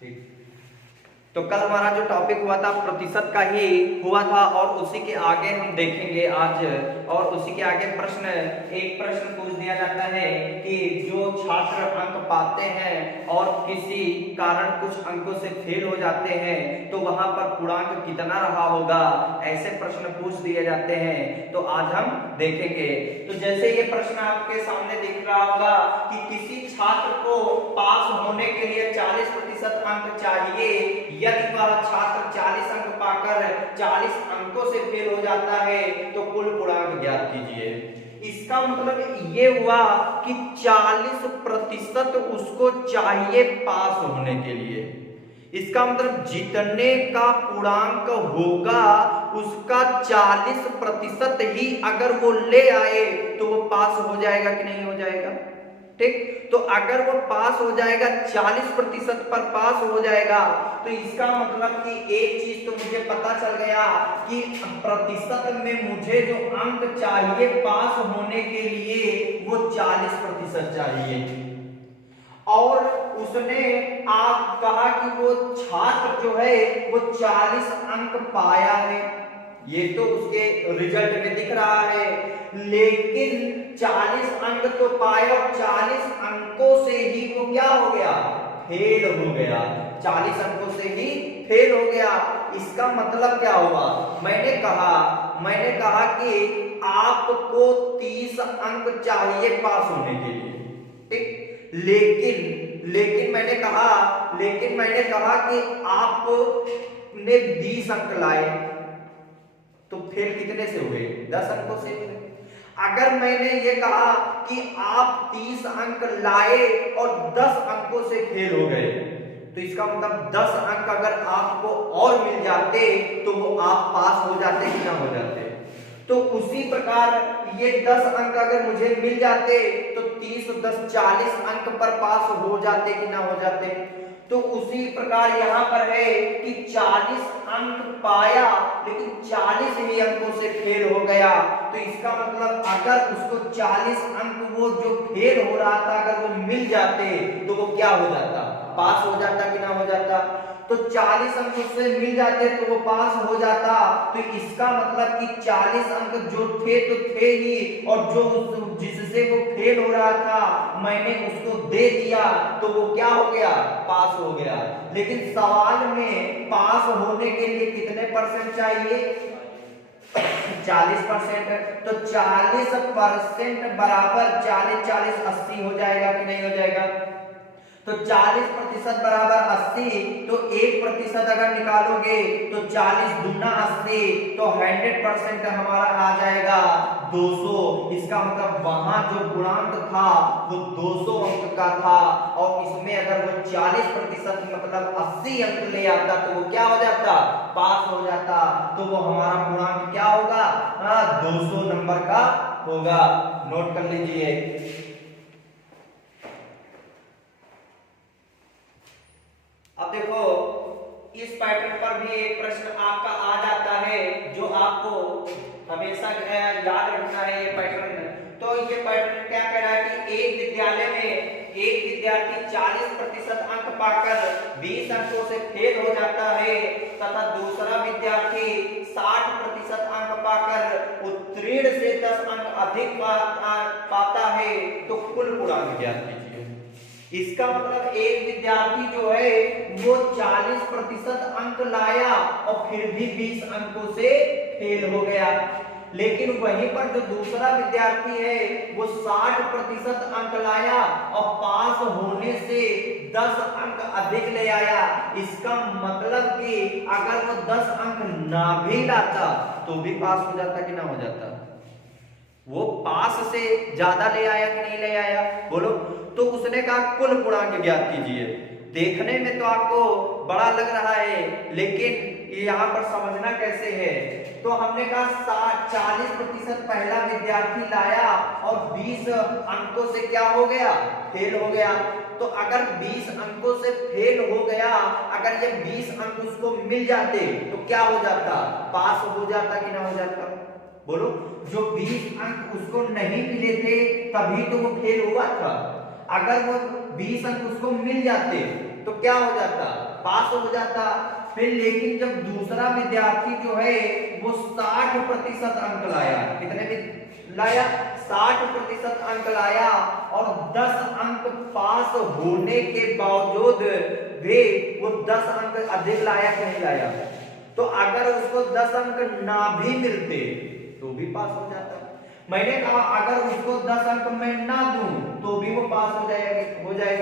ठीक। तो कल हमारा जो टॉपिक हुआ था प्रतिशत का ही हुआ था और उसी के आगे हम देखेंगे आज। और उसी के आगे एक प्रश्न पूछ दिया जाता है कि जो छात्र अंक पाते हैं और किसी कारण कुछ अंकों से फेल हो जाते हैं तो वहां पर पूर्णांक कितना रहा होगा, ऐसे प्रश्न पूछ दिए जाते हैं। तो आज हम देखेंगे। तो जैसे ये प्रश्न आपके सामने दिख रहा होगा कि किसी छात्र को पास होने के लिए 40% अंक चाहिए। यदि वह छात्र 40 अंक पाकर 40 अंकों से फेल हो जाता है तो कुल पूर्णांक ज्ञात कीजिए। इसका मतलब ये हुआ कि 40% उसको चाहिए पास होने के लिए। इसका मतलब जितने का पूर्णांक होगा उसका 40% ही अगर वो ले आए तो वो पास हो जाएगा कि नहीं हो जाएगा। ठीक, तो अगर वो पास हो जाएगा 40% पर पास हो जाएगा तो इसका मतलब कि एक चीज तो मुझे पता चल गया कि प्रतिशत में मुझे जो अंक चाहिए पास होने के लिए वो 40% चाहिए। और उसने आप कहा कि वो छात्र जो है वो 40 अंक पाया है, ये तो उसके रिजल्ट में दिख रहा है। लेकिन 40 अंक तो पाए और 40 अंकों से ही वो क्या हो गया, फेल हो गया। 40 अंकों से ही फेल हो गया। इसका मतलब क्या हुआ, मैंने कहा कि आपको 30 अंक चाहिए पास होने के लिए। ठीक, लेकिन मैंने कहा कि आपने 20 अंक लाए तो फेल कितने से हुए, 10 अंकों से हुए। अगर मैंने ये कहा कि आप 30 अंक लाए और 10 अंकों से फेल हो गए तो इसका मतलब 10 अंक अगर आपको और मिल जाते तो वो आप पास हो जाते कि ना हो जाते। तो उसी प्रकार ये 10 अंक अगर मुझे मिल जाते तो 30 10 40 अंक पर पास हो जाते कि ना हो जाते। तो उसी प्रकार यहाँ पर है कि 40 अंक पाया लेकिन 40 ही अंकों से फेल हो गया। तो इसका मतलब अगर उसको 40 अंक वो जो फेल हो रहा था अगर वो मिल जाते तो वो क्या हो जाता, पास हो जाता कि ना हो जाता। तो 40 अंक उससे मिल जाते तो वो पास हो जाता। तो इसका मतलब कि 40 अंक जो थे तो थे ही, और जो जिससे वो फेल हो रहा था मैंने उसको दे दिया तो वो क्या हो गया, पास हो गया। लेकिन सवाल में पास होने के लिए कितने परसेंट चाहिए, 40%। तो 40% बराबर 40 40 80 हो जाएगा कि नहीं हो जाएगा। तो 40% बराबर 80, तो 1% अगर निकालोगे तो 40 दूना 80, तो 100% हमारा आ जाएगा 200। इसका मतलब वहां जो गुणांक था वो 200 अंक का था और इसमें अगर वो 40% मतलब 80 अंक ले आता तो वो क्या हो जाता, पास हो जाता। तो वो हमारा गुणांक क्या होगा, 200 नंबर का होगा। नोट कर लीजिए। अब देखो इस पैटर्न पर भी एक प्रश्न आपका आ जाता है जो आपको हमेशा याद रखना है ये पैटर्न। तो ये पैटर्न क्या कह रहा है कि एक विद्यालय में एक विद्यार्थी 40% अंक पाकर 20 अंकों से फेल हो जाता है तथा दूसरा विद्यार्थी 60% अंक पाकर उत्तीर्ण से 10 अंक अधिक पाता है। तो कुल पूर्णांक ज्ञात कीजिए। इसका मतलब एक विद्यार्थी जो है वो 40% अंक लाया और फिर भी 20 अंकों से फेल हो गया। लेकिन वहीं पर जो दूसरा विद्यार्थी है वो 60% अंक लाया और पास होने से 10 अंक अधिक ले आया। इसका मतलब कि अगर वो 10 अंक ना भी लाता तो भी पास हो जाता कि ना हो जाता। वो पास से ज्यादा ले आया कि नहीं ले आया, बोलो। तो उसने कहा कुल पूर्णांक ज्ञात कीजिए। देखने में तो आपको बड़ा लग रहा है लेकिन यहाँ पर समझना कैसे है। तो हमने कहा 40% पहला विद्यार्थी लाया और 20 अंकों से क्या हो गया, फेल हो गया। तो अगर 20 अंकों से फेल हो गया, अगर ये 20 अंक उसको मिल जाते तो क्या हो जाता, पास हो जाता कि ना हो जाता, बोलो। जो 20 अंक उसको नहीं मिले थे तभी तो वो फेल हुआ था। अगर वो 20 अंक उसको मिल जाते तो क्या हो जाता, पास हो जाता। फिर लेकिन जब दूसरा विद्यार्थी जो है वो 60% अंक लाया, कितने भी लाया, 60% अंक लाया और 10 अंक पास होने के बावजूद वे वो 10 अंक अधिक लाया कि नहीं लाया, तो अगर उसको 10 अंक ना भी मिलते तो भी पास हो जाता। मैंने कहा अगर उसको 10 अंक मैं ना दूं तो भी वो पास हो जाएगा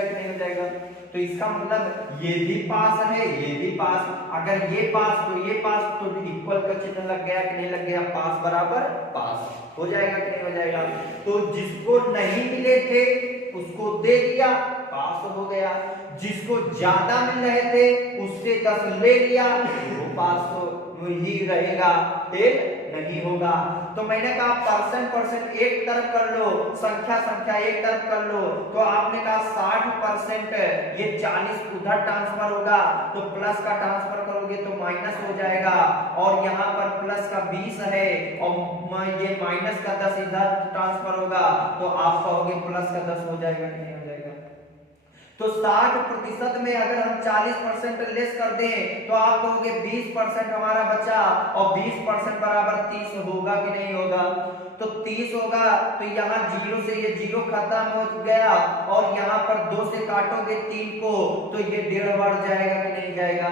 कि नहीं हो जाएगा। तो इसका मतलब ये भी पास है, ये भी पास, अगर ये पास तो ये पास, तो इक्वल का चिन्ह लग गया कि नहीं लग गया, पास बराबर पास हो जाएगा कि नहीं हो जाएगा। तो जिसको नहीं मिले थे उसको दे दिया, पास हो गया। जिसको ज्यादा मिल रहे थे उससे 10 ले लिया, वो पास हो ही रहेगा, फेल नहीं होगा। तो मैंने कहा परसेंट एक तरफ कर लो, संख्या एक तरफ कर लो, तो आपने कहा 60% ये 40 उधर ट्रांसफर होगा, तो प्लस का ट्रांसफर करोगे तो माइनस हो जाएगा, और यहाँ पर प्लस का 20 है और ये माइनस का 10 इधर ट्रांसफर होगा, तो आप कहोगे प्लस का 10 हो जाएगा कि नहीं हो जाएगा। तो 60% में अगर हम 40% लेस कर दें तो आप कहोगे 20% हमारा बचा, और 20% बराबर 30 होगा कि नहीं होगा। तो 30 होगा, तो यहाँ 0 से ये 0 खत्म हो गया, और यहाँ पर 2 से काटोगे 3 को तो ये 1.5 बढ़ जाएगा कि नहीं जाएगा,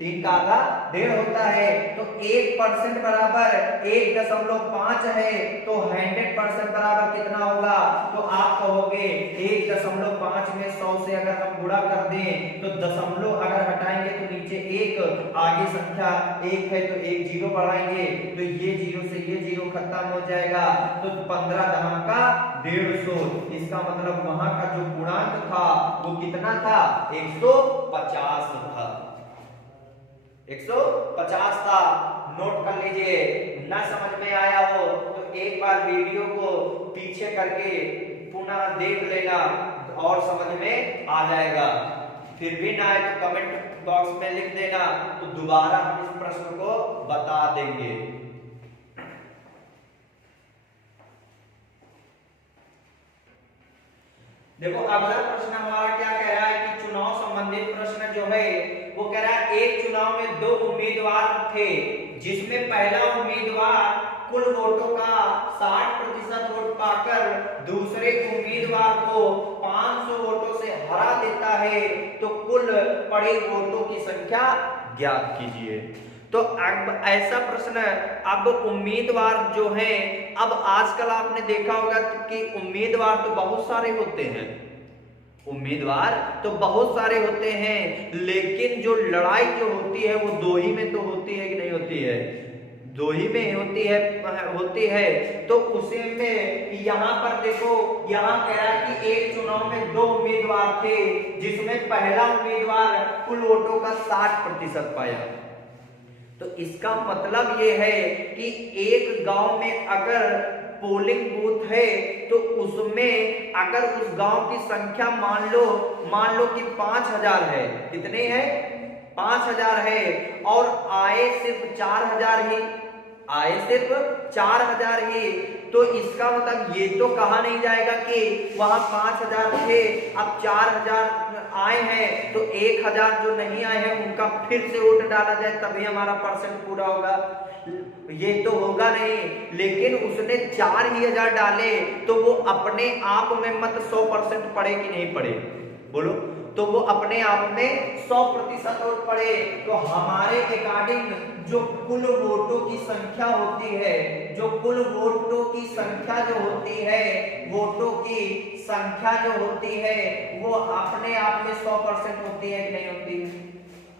3 का आधा 1.5 होता है। तो 1% बराबर 1.5 है, तो 100% बराबर कितना होगा, तो आप कहोगे 1.5 में 100 से अगर हम गुणा कर दें तो दशमलव अगर हटाएंगे तो नीचे 1, आगे संख्या 1 है तो 1 0 बढ़ाएंगे तो ये 0 से ये 0 खत्म हो जाएगा, तो 15 दहम का 150। इसका मतलब वहां का जो गुणांक था वो कितना था, 150 था, 150 था। नोट कर लीजिए, ना समझ में आया हो तो एक बार वीडियो को पीछे करके पुनः देख लेना और समझ में आ जाएगा। फिर भी ना आए तो कमेंट बॉक्स में लिख देना, तो दोबारा हम इस प्रश्न को बता देंगे। देखो अगला प्रश्न हमारा क्या कह रहा है कि चुनाव संबंधित प्रश्न जो है वो कह रहा है एक चुनाव में 2 उम्मीदवार थे, जिसमें पहला उम्मीदवार कुल वोटों का 60% वोट पाकर दूसरे उम्मीदवार को 500 वोटों से हरा देता है, तो कुल पड़े वोटों की संख्या ज्ञात कीजिए। तो अब ऐसा प्रश्न, अब उम्मीदवार जो हैं, अब आजकल आपने देखा होगा कि उम्मीदवार तो बहुत सारे होते हैं, उम्मीदवार तो बहुत सारे होते हैं, लेकिन जो लड़ाई जो होती है वो 2 ही में तो होती है कि नहीं होती है, 2 ही में होती है। तो उसे में यहाँ पर देखो, यहाँ कह रहा है कि एक चुनाव में 2 उम्मीदवार थे, जिसमें पहला उम्मीदवार कुल वोटों का 60% पाया। तो इसका मतलब ये है कि एक गांव में अगर पोलिंग बूथ है तो उसमें अगर उस गांव की संख्या मान लो कि 5000 है, कितने है, 5000 है, और आए सिर्फ 4000 ही, आए सिर्फ 4000 ही, तो इसका मतलब ये तो कहा नहीं जाएगा कि वहां 5000 थे अब 4000 आए हैं तो 1000 जो नहीं आए हैं उनका फिर से वोट डाला जाए तभी हमारा परसेंट पूरा होगा, ये तो होगा नहीं। लेकिन उसने 4000 डाले तो वो अपने आप में मत 100% पड़े कि नहीं पड़े, बोलो, तो वो अपने आप में 100% वोट पड़े। तो हमारे अकॉर्डिंग जो कुल वोटों की संख्या होती है, जो कुल वोटों की संख्या जो होती है, वोटों की संख्या जो होती है वो अपने आप में 100% होती है कि नहीं होती है,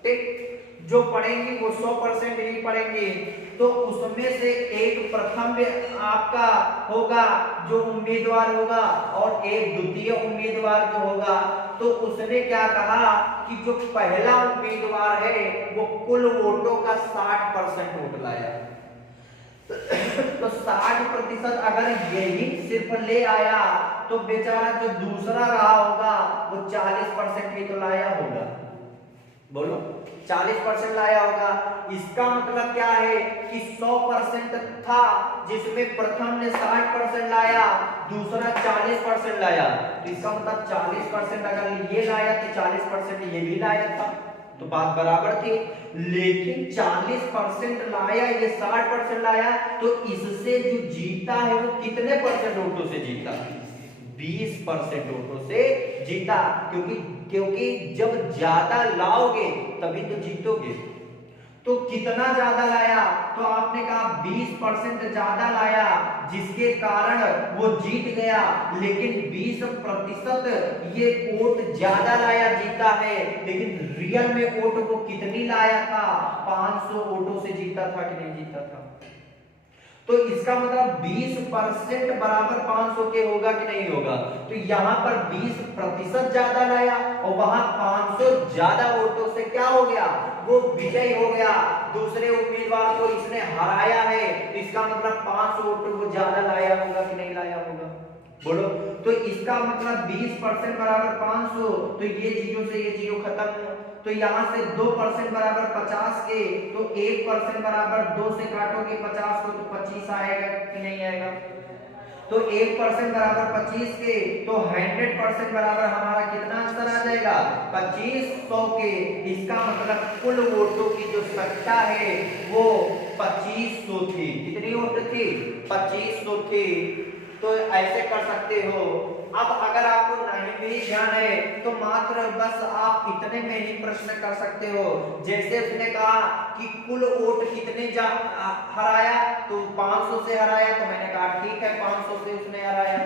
ठीक, जो पढ़ेंगी वो 100% ही पढ़ेंगे। तो उसमें से एक प्रथम आपका होगा जो उम्मीदवार होगा और एक द्वितीय उम्मीदवार जो होगा, तो उसने क्या कहा कि जो पहला उम्मीदवार है वो कुल वोटों का 60% वोट लाया। तो 60% अगर यही सिर्फ ले आया तो बेचारा जो दूसरा रहा होगा वो 40% ही तो लाया होगा, बोलो 40% लाया होगा। इसका मतलब क्या है कि 100% था जिसमें प्रथम ने 60% लाया, दूसरा 40% लाया। तो इसका मतलब 40% अगर ये लाया तो 40% ये भी लाया था, तो बात बराबर थी। लेकिन 40% लाया, ये 60% लाया, तो इससे जो जीता है वो कितने परसेंट वोटों से जीता? 20% वोटों से जीता। क्योंकि जब ज्यादा लाओगे तभी तो जीतोगे। तो कितना ज्यादा लाया? तो आपने कहा 20% ज्यादा लाया, जिसके कारण वो जीत गया। लेकिन 20% ये वोट ज्यादा लाया, जीता है, लेकिन रियल में वोट वो कितनी लाया था? 500 वोटों से जीता था कि नहीं जीता था? तो इसका मतलब 20% बराबर 500 के होगा कि नहीं होगा? तो यहां पर 20% ज्यादा लाया और वहां 500 ज्यादा वोटों से क्या हो गया? वो विजयी हो गया। दूसरे उम्मीदवार को इसने हराया है, तो इसका मतलब 500 वोट वो ज्यादा लाया होगा कि नहीं लाया होगा? बोलो। तो इसका मतलब 20% बराबर 500, तो ये जीरो से ये जीरो खत्म। तो यहां से 2% बराबर 50 के, तो 1% बराबर 2 से काटोगे 50 को, तो 25 आएगा कि नहीं आएगा? तो 1% बराबर 25 के, तो 100% बराबर हमारा कितना आंसर आ जाएगा? 2500 के। इसका मतलब कुल वोटों की जो संख्या है वो 2500 थी। कितनी वोट थी? 2500 थी। तो ऐसे कर सकते हो। अब अगर आपको नहीं भी ध्यान है तो मात्र बस आप इतने में ही प्रश्न कर सकते हो। जैसे उसने कहा कि कुल वोट कितने हराया, तो 500 से हराया, तो मैंने कहा ठीक है 500 से उसने हराया।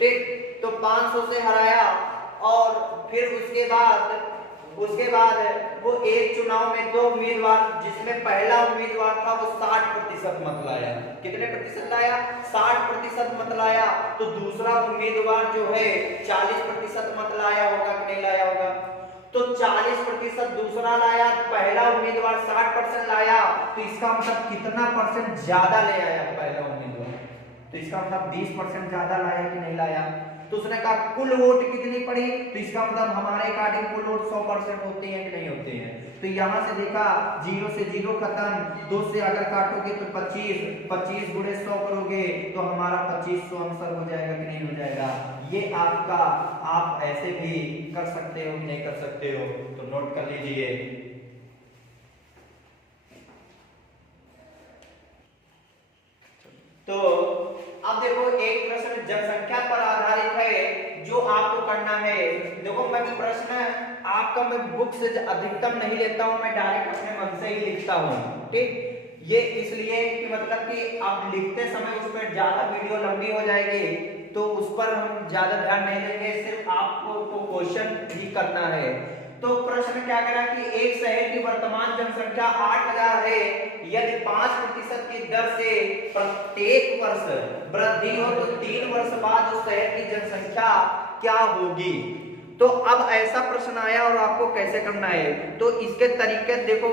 ठीक, तो 500 से हराया। और फिर उसके बाद वो एक चुनाव में 2 उम्मीदवार, जिसमें पहला उम्मीदवार था वो 60% मत लाया। कितने प्रतिशत लाया? 60% मत लाया। तो दूसरा उम्मीदवार जो है 40% मत लाया होगा कि नहीं लाया होगा? तो 40% दूसरा लाया, पहला उम्मीदवार 60% लाया, तो इसका मतलब कितना परसेंट ज्यादा ले आया पहला उम्मीदवार? तो इसका मतलब 20% ज्यादा लाया कि नहीं लाया? तो उसने कहा कुल वोट कितनी पड़ी, तो इसका मतलब हमारे अकॉर्डिंग कुल वोट 100% होते हैं कि नहीं होते हैं? तो यहां से देखा, जीरो से जीरो खत्म, 2 से अगर काटोगे तो 25 गुणे 100 करोगे तो हमारा 2500 आंसर हो जाएगा कि नहीं हो जाएगा? ये आपका, आप ऐसे भी कर सकते हो कि नहीं कर सकते हो? तो नोट कर लीजिए। तो अब देखो, एक प्रश्न जनसंख्या पर आधारित है जो आपको करना है। देखो, मैं प्रश्न आपका मैं बुक से अधिकतम नहीं लेता हूं, मैं डायरेक्ट अपने मन से ही लिखता हूं। ठीक, ये इसलिए कि मतलब कि आप लिखते समय उस पर ज्यादा वीडियो लंबी हो जाएगी, तो उस पर हम ज्यादा ध्यान नहीं देंगे, सिर्फ आपको क्वेश्चन ही करना है। तो प्रश्न क्या करा कि एक शहर की वर्तमान जनसंख्या 8000 है, यदि 5% की दर से प्रत्येक वर्ष वृद्धि हो तो 3 वर्ष बाद उस शहर की जनसंख्या क्या होगी? तो अब ऐसा प्रश्न आया और आपको कैसे करना है? तो इसके तरीके देखो,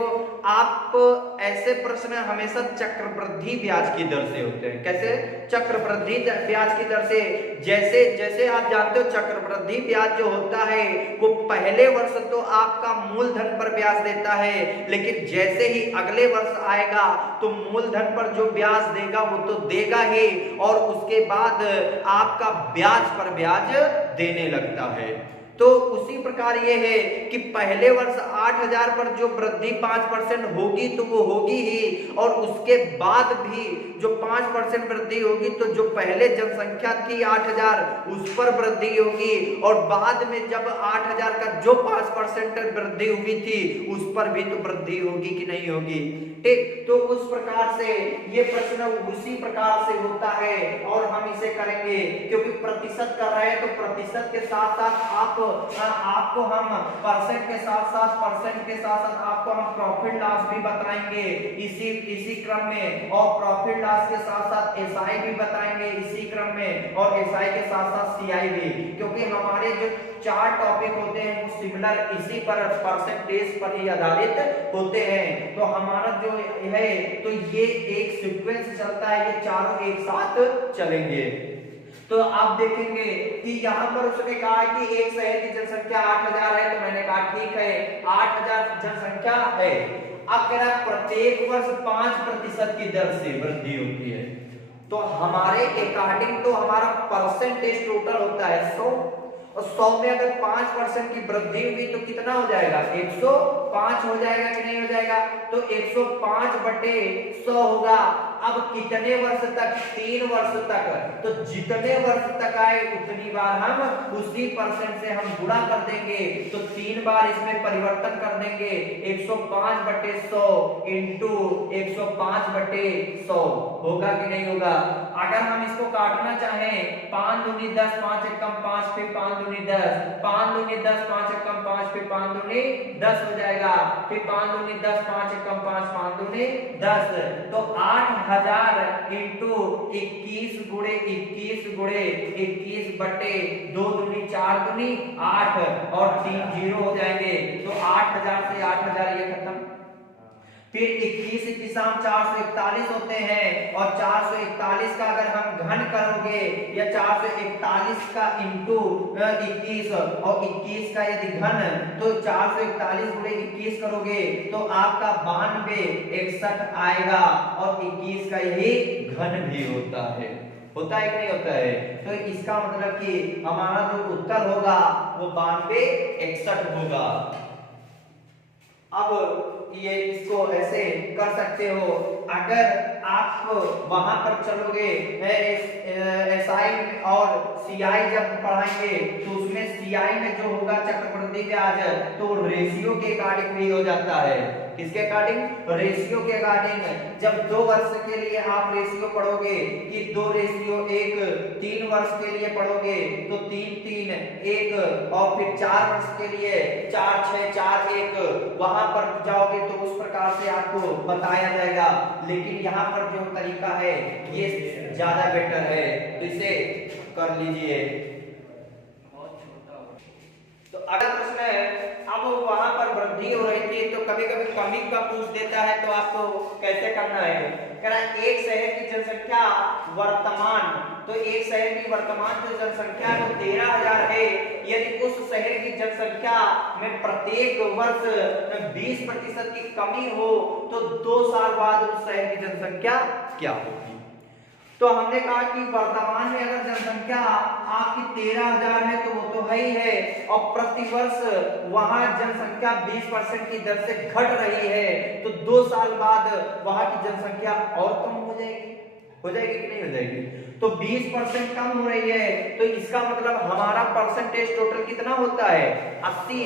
आप ऐसे प्रश्न हमेशा चक्रवृद्धि ब्याज की दर से होते हैं। कैसे? चक्रवृद्धि ब्याज की दर से। जैसे जैसे आप जानते हो, चक्रवृद्धि ब्याज जो होता है वो पहले वर्ष तो आपका मूलधन पर ब्याज देता है, लेकिन जैसे ही अगले वर्ष आएगा तो मूलधन पर जो ब्याज देगा वो तो देगा ही, और उसके बाद आपका ब्याज पर ब्याज देने लगता है। तो उसी प्रकार ये है कि पहले वर्ष 8000 पर जो वृद्धि 5% होगी तो वो होगी ही, और उसके बाद भी जो 5% वृद्धि होगी तो जो पहले जनसंख्या थी 8000 उस पर वृद्धि होगी, और बाद में जब 8000 का जो 5% वृद्धि हुई थी उस पर भी तो वृद्धि होगी कि नहीं होगी? ठीक, तो उस प्रकार से ये प्रश्न उसी प्रकार से होता है और हम इसे करेंगे, क्योंकि प्रतिशत कर रहे हैं तो प्रतिशत के साथ साथ आपको हम परसेंट के साथ साथ आपको हम प्रॉफिट लॉस भी बताएंगे इसी क्रम में, और प्रॉफिट लॉस के साथ साथ एसआई भी बताएंगे इसी क्रम में, और एसआई के साथ साथ सीआई भी, क्योंकि हमारे जो 4 टॉपिक होते हैं वो सिमिलर इसी पर परसेंटेज पर ही आधारित होते हैं। तो हमारा जो है तो ये एक सीक्वेंस चलता है, ये चारों एक साथ चलेंगे। तो आप देखेंगे कि यहाँ पर उसने कहा है कि एक शहर की जनसंख्या 8000 है, तो मैंने कहा ठीक है 8000 जनसंख्या है। अब कह रहा है प्रत्येक वर्ष 5% की दर से वृद्धि होती है। तो हमारे अकॉर्डिंग तो हमारा परसेंटेज टोटल होता है 100, और 100 में अगर 5% की वृद्धि हुई तो कितना हो जाएगा, 105 हो जाएगा कि नहीं हो जाएगा। तो 105 बटे 100 होगा। अब कितने वर्ष तक, 3 वर्ष तक। तो जितने वर्ष तक आए उतनी बार हम उसी परसेंट से हम गुणा कर देंगे। तो 3 बार इसमें परिवर्तन कर देंगे। 105 बटे 100 इंटू 105 बटे 100 होगा कि नहीं होगा। अगर हम इसको काटना चाहें 5 दूनी 10, 5 एकम 5, फिर 5 दूनी 10, 5 दूनी 10, 5 एकम 5, फिर 5 दूनी 10 हो जाएगा। फिर 5 दूनी 10, 5 एकम 5, 5 दूनी 10। तो 8000 इंटू 21 गुणे 21 गुणे 21 बटे 2 दूनी 4 दूनी 8 और 3 जीरो हो जाएंगे। तो 8000 से 8000 ये खत्म। फिर 21 21 441 होते हैं, और 441 का अगर हम घन करोगे या 441 का इंटू 21 और 21 का यदि घन, तो 441 गुणे 21 करोगे तो आपका 92 61 आएगा, और 21 का यही घन भी होता है कि नहीं होता है। तो इसका मतलब कि हमारा जो उत्तर होगा वो 92 61 होगा। अब ये इसको ऐसे कर सकते हो। अगर आप वहां पर चलोगे एसआई और सीआई जब पढ़ाएंगे तो उसमें सीआई में जो होगा चक्रवृद्धि ब्याज, तो रेशियो के अकॉर्डिंग भी हो जाता है। किसके अकॉर्डिंग, रेशियो के अकॉर्डिंग। जब 2 वर्ष के लिए आप रेशियो पढ़ोगे कि 2 रेशियो 1, 3 वर्ष के लिए पढ़ोगे तो 3 3 1, और फिर 4 वर्ष के लिए 4 6 4 1, वहां पर जाओगे तो उस प्रकार से आपको बताया जाएगा। लेकिन यहाँ पर जो तरीका है ये ज्यादा बेटर है, तो इसे कर लीजिए। तो अगला प्रश्न है, अब वहां पर वृद्धि हो रही थी तो कभी कभी कमी का पूछ देता है, तो आपको कैसे करना है। कह रहा है एक शहर की जनसंख्या वर्तमान, तो एक शहर की वर्तमान जो जनसंख्या है वो 13000 है। यदि उस शहर की जनसंख्या में प्रत्येक वर्ष 20% की कमी हो तो 2 साल बाद उस शहर की जनसंख्या क्या होगी। तो हमने कहा कि वर्तमान में अगर जनसंख्या आपकी 13000 है तो वो तो है ही है, और प्रतिवर्ष वहां जनसंख्या 20% की दर से घट रही है, तो 2 साल बाद वहां की जनसंख्या और कम हो जाएगी कि नहीं हो जाएगी। तो 20% कम हो रही है, तो इसका मतलब हमारा परसेंटेज टोटल कितना होता है, 80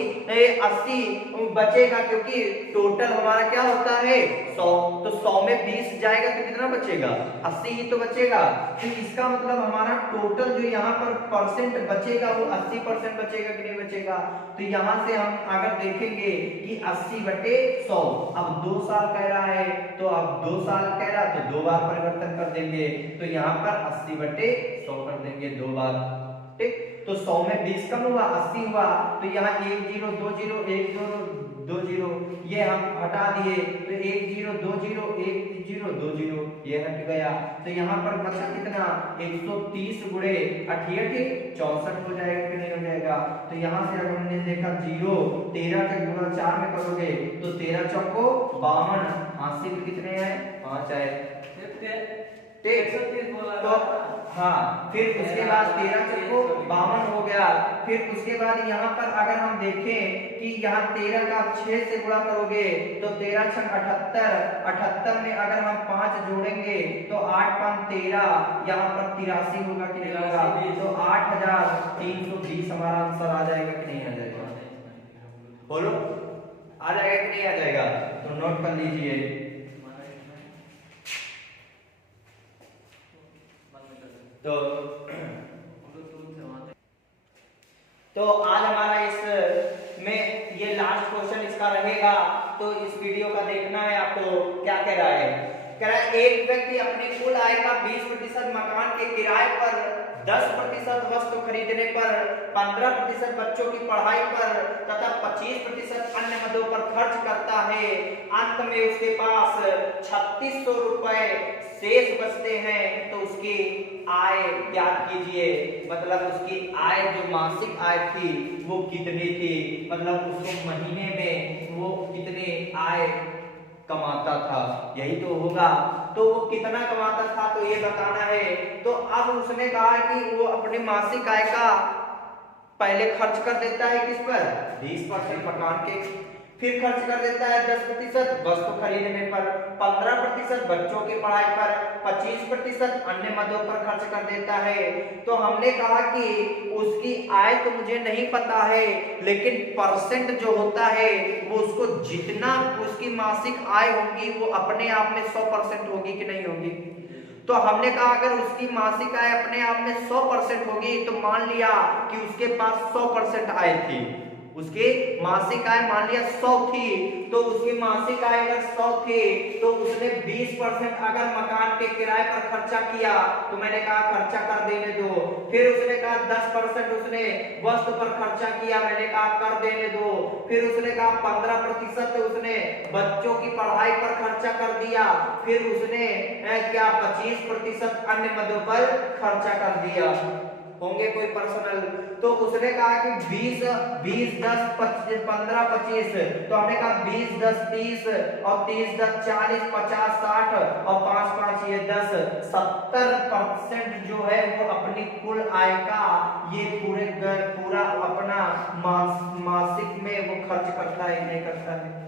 बचेगा, क्योंकि टोटल हमारा क्या होता है 100। तो 100 में 20 जाएगा तो कितना बचेगा, 80 ही तो बचेगा। तो इसका मतलब हमारा टोटल जो यहाँ पर परसेंट बचेगा वो 80% बचेगा कि नहीं बचेगा। तो यहाँ से हम अगर देखेंगे कि 80 बटे 100, अब 2 साल कह रहा है तो अब 2 साल कह रहा तो 2 बार परिवर्तन कर देंगे। तो यहाँ पर 80 बटे 100 कर देंगे 2 बार, ठीक। तो 100 में 20 कम हुआ, 80 हुआ, तो यहाँ 1 0 2 0 1 0 2 0 ये हम हटा दिए, तो 1 0 2 0 1 0 2 0 ये हट गया। तो यहाँ पर बचा कितना, 130 गुणे 68 64 हो जाएगा कि नहीं हो जाएगा। तो यहाँ से अगर हमने देखा 0 13 के गुणा 4 में करोगे तो 13 चौको 52, हासिल कितने हैं 5 आए, तो हाँ, फिर उसके बाद 13 चौको 52 हो गया। फिर उसके बाद यहाँ पर अगर हम देखें कि यहाँ 13 का 6 से गुणा करोगे तो 13 छक 78, 78 में अगर हम 5 जोड़ेंगे तो 8 5 13, यहाँ पर 83 होगा कि नहीं होगा। तो 8320 हमारा आंसर आ जाएगा कि नहीं आ जाएगा, बोलो आ जाएगा कि नहीं आ जाएगा। तो नोट कर लीजिए। तो आज हमारा इस में ये लास्ट क्वेश्चन इसका रहेगा, तो इस वीडियो का देखना है आपको। क्या कह रहा है, कह रहा है एक व्यक्ति अपनी कुल आय का 20% मकान के किराए पर, 10% वस्तु खरीदने पर, 15% बच्चों की पढ़ाई पर तथा 25% अन्य मदों पर खर्च करता है। अंत में उसके पास 3600 रुपए शेष बचते हैं तो उसकी आय ज्ञात कीजिए। मतलब उसकी आय जो मासिक आय थी वो कितनी थी, मतलब उसको महीने में वो कितने आय कमाता था, यही तो होगा। तो वो कितना कमाता था तो ये बताना है। तो अब उसने कहा कि वो अपनी मासिक आय का पहले खर्च कर देता है किस पर, 20% मकान के, फिर खर्च कर देता है 10% वस्तु खरीदने पर, 15% बच्चों की पढ़ाई पर, 25% अन्य मदों पर खर्च कर देता है। तो हमने कहा कि उसकी आय तो मुझे नहीं पता है, लेकिन परसेंट जो होता है वो उसको जितना उसकी मासिक आय होगी वो अपने आप में 100% होगी कि नहीं होगी। तो हमने कहा अगर उसकी मासिक आय अपने आप में 100% होगी तो मान लिया कि उसके पास 100% आय थी, उसके मासिक आय मान लिया 100 थी, तो उसकी मासिक आय अगर 100 थी तो उसने 20% अगर मकान के किराए पर खर्चा किया तो मैंने कहा खर्चा कर देने दो। फिर उसने कहा 10% उसने वस्तु पर खर्चा किया, मैंने कहा कर देने दो। फिर उसने कहा 15% उसने बच्चों की पढ़ाई पर खर्चा कर दिया। फिर उसने क्या 25% अन्य मदों पर खर्चा कर दिया। होंगे कोई पर्सनल, तो उसने कहा कि 20 20 10 25 15 25, तो हमने कहा 20 10 30 और 30 10 40 50 60 और 5 5 ये 10 70% जो है वो अपनी कुल आय का ये पूरा अपना मासिक में वो खर्च करता है, नहीं करता है।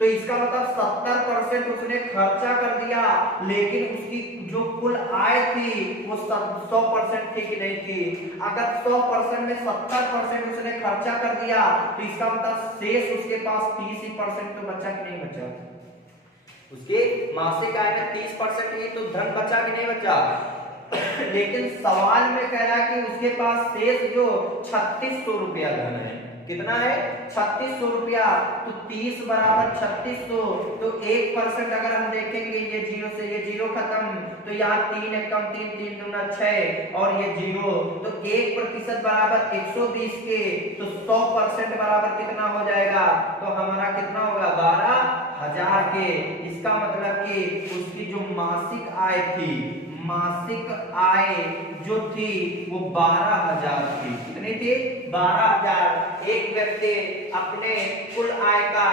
तो इसका मतलब 70% उसने खर्चा कर दिया, लेकिन उसकी जो कुल आय थी वो 100% थी कि नहीं थी। अगर 100% में 70% उसने खर्चा कर दिया तो इसका मतलब शेष उसके पास 30% तो बचा कि नहीं बचा। उसके मासिक आय में 30% ही तो धन बचा कि नहीं बचा। लेकिन सवाल में कह रहा है कि उसके पास शेष जो 3600 रुपया धन है, कितना है 3600 रुपया, तो 30 बराबर 3600, तो 1% अगर हम देखेंगे ये जीरो से ये जीरो खत्म, तो यहाँ 3 एकम 3 3 दूना 6 और ये जीरो, तो 1% बराबर 120 के, तो 100% बराबर कितना हो जाएगा, तो हमारा कितना होगा 12,000 के। इसका मतलब कि उसकी जो मासिक आय थी, मासिक आय जो थी वो 12,000 थी। कितनी थी 12,000। एक व्यक्ति अपने कुल आय का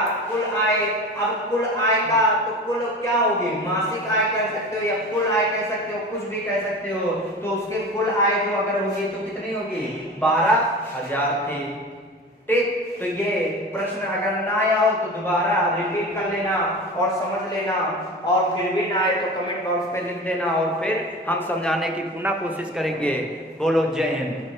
अब कुल आय का तो कुल क्या होगी, मासिक आय कह सकते हो या कुल आय कह सकते हो, कुछ भी कह सकते हो। तो उसके कुल आय जो अगर होगी तो कितनी होगी 12,000 थी। ठीक, तो ये प्रश्न अगर ना आया हो तो दोबारा रिपीट कर लेना और समझ लेना, और फिर भी ना आए तो कमेंट बॉक्स पे लिख देना और फिर हम समझाने की पुनः कोशिश करेंगे। बोलो जय हिंद।